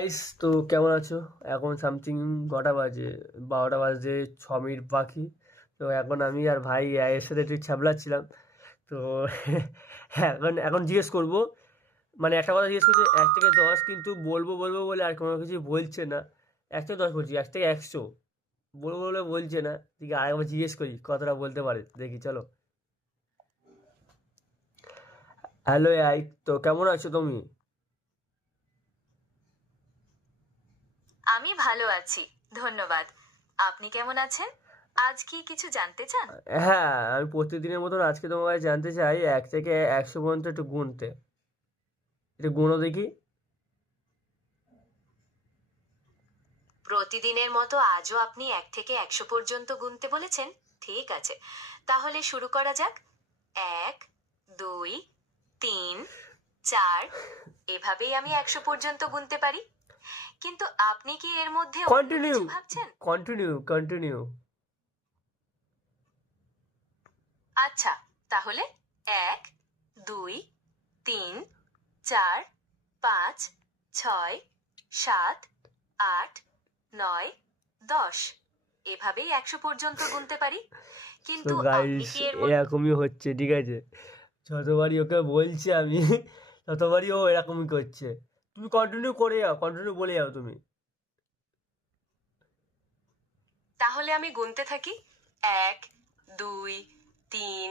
Guys, তো কেমন আছো? এখন সামথিং কটা বাজে? 12টা বাজে 6 মিনিট বাকি। তো এখন আমি আর ভাই এর সাথে একটু ছ্যাবলাচ্ছিলাম। তো এখন জিজ্ঞেস করব, মানে একটা কথা জিজ্ঞেস করছি, 1 থেকে 10, কিন্তু বলবো বলবো বলে আর কোনো কিছু বলছে না। 1 থেকে 10 বলছি, 1 থেকে 100 বলবো বলে বলছে না। ঠিক আছে, আরেকবার জিজ্ঞেস করি কতটা বলতে পারে, দেখি চলো। হ্যালো আই, তো কেমন আছো তুমি? আমি ভালো আছি, ধন্যবাদ। আপনি কেমন আছেন? আজ কি কিছু জানতে চান? হ্যাঁ, আমি প্রতিদিনের মতন আজকে তোমার কাছে জানতে চাই 1 থেকে 100 পর্যন্ত একটু গুনতে। একটু গুনো দেখি। প্রতিদিনের মতো আজও আপনি 1 থেকে 100 পর্যন্ত গুনতে বলেছেন। ঠিক আছে, তাহলে শুরু করা যাক। 1, 2, 3, 4, এভাবেই আমি 100 পর্যন্ত গুনতে পারি। কিন্তু আপনি কি এর মধ্যে অন্য কন্টিনিউ, কিছু ভাবছেন? Continue, continue. আচ্ছা, তাহলে 1, 2, 3, 4, 5, 6, 7, 8, 9, 10, এভাবেই 100 পর্যন্ত গুনতে পারি। তো কিন্তু আপনি গাইস, কি এর মধ্যে এরকমই হচ্ছে, ঠিক আছে? যতবারই ওকে বলছি আমি ততবারই ও এরকমই করছে। তুমি কন্টিনিউ করে যাও, কন্টিনিউ বলে যাও তুমি। তাহলে আমি গুনতে থাকি। 1, 2, 3,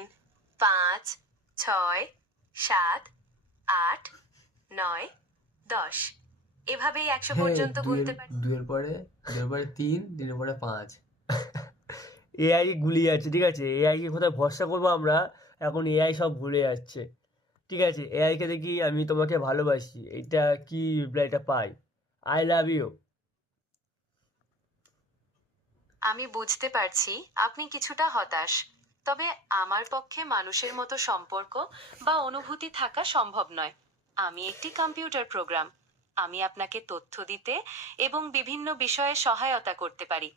5, 6, 7, 8, 9, 10, এভাবেই 100 হ্যাঁ, পর্যন্ত গুনতে পারি। দুইয়ের পরে তিন, তিনের পরে পাঁচ। এআই গুলিয়ে যাচ্ছে, ঠিক আছে? এআই কে কোথায় ভরসা করবো আমরা? এখন এআই সব ভুলে যাচ্ছে। ঠিক আছে, এআই কে দেখি আমি তোমাকে ভালোবাসি, এটা কি রিপ্লাইটা পাই? I love you. আমি বুঝতে পারছি আপনি কিছুটা হতাশ। তবে আমার পক্ষে মানুষের মতো সম্পর্ক বা অনুভূতি থাকা সম্ভব নয়। আমি একটি কম্পিউটার প্রোগ্রাম। আমি আপনাকে তথ্য দিতে এবং বিভিন্ন বিষয়ে সহায়তা করতে পারি।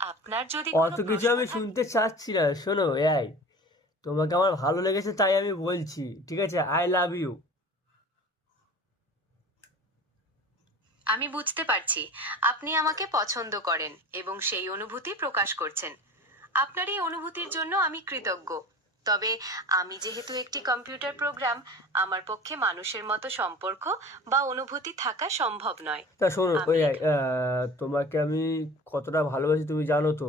আপনার যদি অত কোনো কিছু প্রশ্ন আমি থাকে। শুনতে চাচ্ছি না, শোনো এআই, তোমাকে আমার ভালো লেগেছে তাই আমি বলছি, ঠিক আছে? I love you. আমি বুঝতে পারছি আপনি আমাকে পছন্দ করেন এবং সেই অনুভূতি প্রকাশ করছেন। আপনার এই অনুভূতির জন্য আমি কৃতজ্ঞ। তবে আমি যেহেতু একটি কম্পিউটার প্রোগ্রাম, আমার পক্ষে মানুষের মতো সম্পর্ক বা অনুভূতি থাকা সম্ভব নয়। তা শোনো আমি ওই এখানে তোমাকে আমি কতটা ভালোবাসি তুমি জানো তো?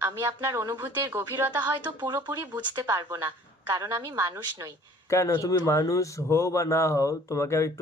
আমি আপনার অনুভূতির গভীরতা হয়তো পুরোপুরি বুঝতে পারবো না, কারণ আমি মানুষ নই। কেন, তুমি কিন্তু মানুষ হও বা না হও, তোমাকে আমি একটু